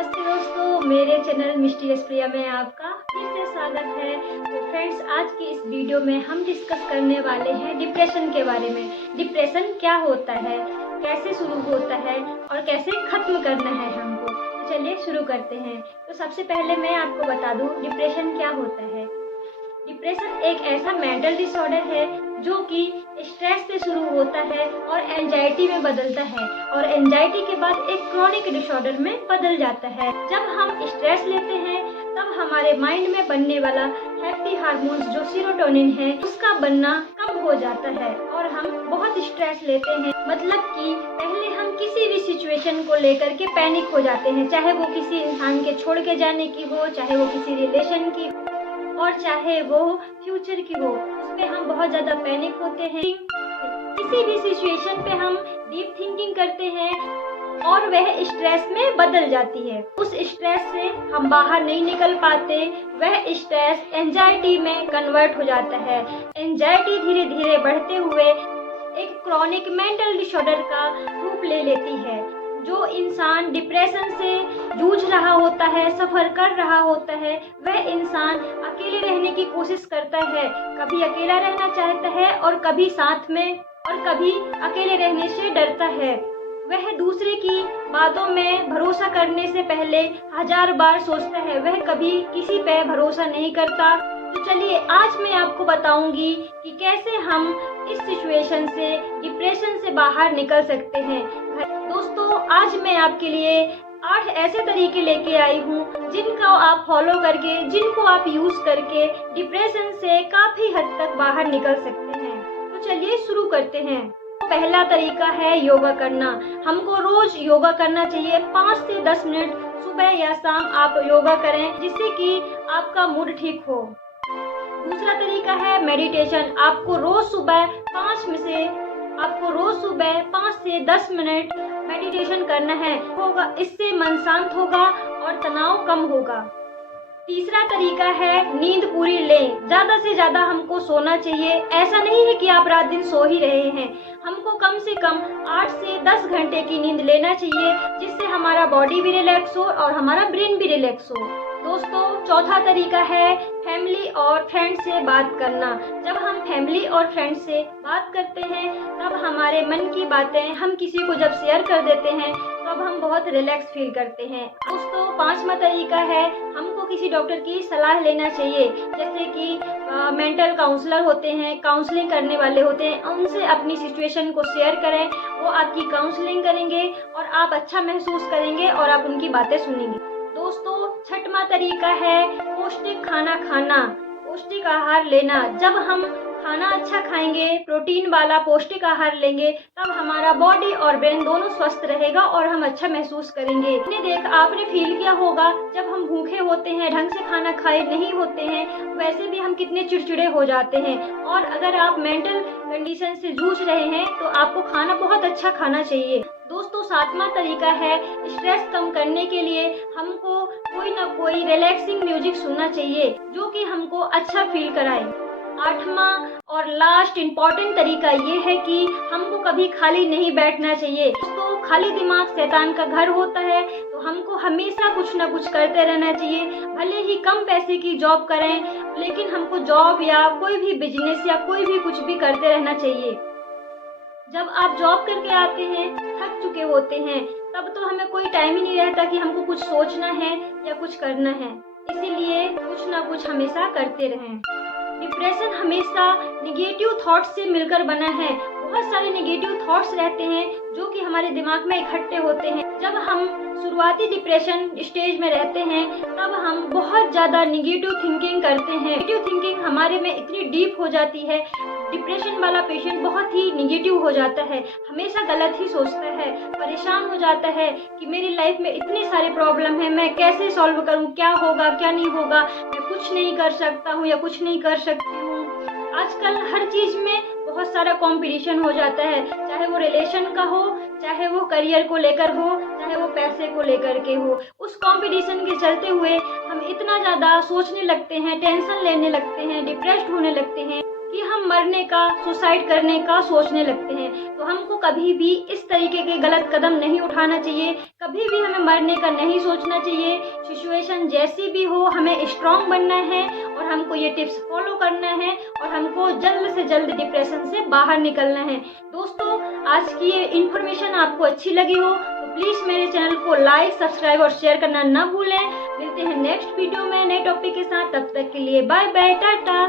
नमस्ते दोस्तों, मेरे चैनल मिस्टीरियस प्रिया में आपका फिर से स्वागत है। तो फ्रेंड्स, आज की इस वीडियो में हम डिस्कस करने वाले हैं डिप्रेशन के बारे में। डिप्रेशन क्या होता है, कैसे शुरू होता है और कैसे ख़त्म करना है हमको। तो चलिए शुरू करते हैं। तो सबसे पहले मैं आपको बता दूं डिप्रेशन क्या होता है। डिप्रेशन एक ऐसा मेंटल डिसऑर्डर है जो कि स्ट्रेस से शुरू होता है और एंजाइटी में बदलता है और एंजाइटी के बाद एक क्रोनिक डिसऑर्डर में बदल जाता है। जब हम स्ट्रेस लेते हैं तब हमारे माइंड में बनने वाला हैप्पी हार्मोन्स जो सीरोटोनिन है उसका बनना कम हो जाता है और हम बहुत स्ट्रेस लेते हैं। मतलब कि पहले हम किसी भी सिचुएशन को लेकर के पैनिक हो जाते हैं, चाहे वो किसी इंसान के छोड़ के जाने की हो, चाहे वो किसी रिलेशन की और चाहे वो फ्यूचर की हो, उस पे हम बहुत ज़्यादा पैनिक होते हैं। किसी भी सिचुएशन पे हम डीप थिंकिंग करते हैं और वह स्ट्रेस में बदल जाती है। उस स्ट्रेस से हम बाहर नहीं निकल पाते, वह स्ट्रेस एंजाइटी में कन्वर्ट हो जाता है। एंजाइटी धीरे धीरे बढ़ते हुए एक क्रॉनिक मेंटल डिसऑर्डर का रूप ले लेती है। जो इंसान डिप्रेशन से जूझ रहा होता है, सफ़र कर रहा होता है, वह इंसान अकेले रहने की कोशिश करता है। कभी अकेला रहना चाहता है और कभी साथ में, और कभी अकेले रहने से डरता है। वह दूसरे की बातों में भरोसा करने से पहले 1000 बार सोचता है, वह कभी किसी पे भरोसा नहीं करता। तो चलिए आज मैं आपको बताऊंगी कि कैसे हम इस सिचुएशन से, डिप्रेशन से बाहर निकल सकते हैं। दोस्तों, आज मैं आपके लिए 8 ऐसे तरीके लेके आई हूँ जिनको आप फॉलो करके, जिनको आप यूज़ करके डिप्रेशन से काफ़ी हद तक बाहर निकल सकते हैं। तो चलिए शुरू करते हैं। पहला तरीका है योगा करना। हमको रोज योगा करना चाहिए। 5 से 10 मिनट सुबह या शाम आप योगा करें जिससे कि आपका मूड ठीक हो। दूसरा तरीका है मेडिटेशन। आपको रोज सुबह 5 से 10 मिनट मेडिटेशन करना है। इससे मन शांत होगा और तनाव कम होगा। तीसरा तरीका है नींद पूरी लें। ज़्यादा से ज़्यादा हमको सोना चाहिए। ऐसा नहीं है कि आप रात दिन सो ही रहे हैं, हमको कम से कम 8 से 10 घंटे की नींद लेना चाहिए जिससे हमारा बॉडी भी रिलैक्स हो और हमारा ब्रेन भी रिलैक्स हो। दोस्तों, चौथा तरीका है फैमिली और फ्रेंड से बात करना। जब हम फैमिली और फ्रेंड से बात करते हैं तब हमारे मन की बातें हम किसी को जब शेयर कर देते हैं तब हम बहुत रिलैक्स फील करते हैं। दोस्तों, पांचवा तरीका है हमको किसी डॉक्टर की सलाह लेना चाहिए। जैसे कि मेंटल काउंसलर होते हैं, काउंसलिंग करने वाले होते हैं, उनसे अपनी सिचुएशन को शेयर करें। वो आपकी काउंसलिंग करेंगे और आप अच्छा महसूस करेंगे और आप उनकी बातें सुनेंगे। दोस्तों, छठवां तरीका है पौष्टिक खाना खाना, पौष्टिक आहार लेना। जब हम खाना अच्छा खाएंगे, प्रोटीन वाला पौष्टिक आहार लेंगे, तब हमारा बॉडी और ब्रेन दोनों स्वस्थ रहेगा और हम अच्छा महसूस करेंगे। आपने फील किया होगा जब हम भूखे होते हैं, ढंग से खाना खाए नहीं होते हैं, वैसे भी हम कितने चिड़चिड़े हो जाते हैं। और अगर आप मेंटल कंडीशन से जूझ रहे हैं तो आपको खाना बहुत अच्छा खाना चाहिए। दोस्तों, सातवां तरीका है स्ट्रेस कम करने के लिए हमको कोई ना कोई रिलैक्सिंग म्यूजिक सुनना चाहिए जो कि हमको अच्छा फील कराए। आठवां और लास्ट इम्पॉर्टेंट तरीका ये है कि हमको कभी खाली नहीं बैठना चाहिए। दोस्तों, खाली दिमाग शैतान का घर होता है, तो हमको हमेशा कुछ ना कुछ करते रहना चाहिए। भले ही कम पैसे की जॉब करें, लेकिन हमको जॉब या कोई भी बिजनेस या कोई भी कुछ भी करते रहना चाहिए। जब आप जॉब करके आते हैं, थक चुके होते हैं, तब तो हमें कोई टाइम ही नहीं रहता कि हमको कुछ सोचना है या कुछ करना है। इसीलिए कुछ ना कुछ हमेशा करते रहें। डिप्रेशन हमेशा निगेटिव थॉट्स से मिलकर बना है। बहुत सारे निगेटिव थॉट्स रहते हैं जो कि हमारे दिमाग में इकट्ठे होते हैं। जब हम शुरुआती डिप्रेशन स्टेज में रहते हैं तब हम बहुत ज़्यादा निगेटिव थिंकिंग करते हैं। निगेटिव थिंकिंग हमारे में इतनी डीप हो जाती है, डिप्रेशन वाला पेशेंट बहुत ही निगेटिव हो जाता है, हमेशा गलत ही सोचता है, परेशान हो जाता है कि मेरी लाइफ में इतने सारे प्रॉब्लम हैं, मैं कैसे सॉल्व करूं, क्या होगा क्या नहीं होगा, मैं कुछ नहीं कर सकता हूं या कुछ नहीं कर सकती हूं। आजकल हर चीज़ में बहुत सारा कंपटीशन हो जाता है, चाहे वो रिलेशन का हो, चाहे वो करियर को लेकर हो, चाहे वो पैसे को लेकर के हो। उस कंपटीशन के चलते हुए हम इतना ज़्यादा सोचने लगते हैं, टेंशन लेने लगते हैं, डिप्रेस्ड होने लगते हैं। कि हम मरने का, सुसाइड करने का सोचने लगते हैं। तो हमको कभी भी इस तरीके के गलत कदम नहीं उठाना चाहिए, कभी भी हमें मरने का नहीं सोचना चाहिए। सिचुएशन जैसी भी हो, हमें स्ट्रांग बनना है और हमको ये टिप्स फॉलो करना है और हमको जल्द से जल्द डिप्रेशन से बाहर निकलना है। दोस्तों, आज की ये इन्फॉर्मेशन आपको अच्छी लगी हो तो प्लीज़ मेरे चैनल को लाइक, सब्सक्राइब और शेयर करना ना भूलें। मिलते हैं नेक्स्ट वीडियो में नए टॉपिक के साथ। तब तक के लिए बाय बाय, टाटा।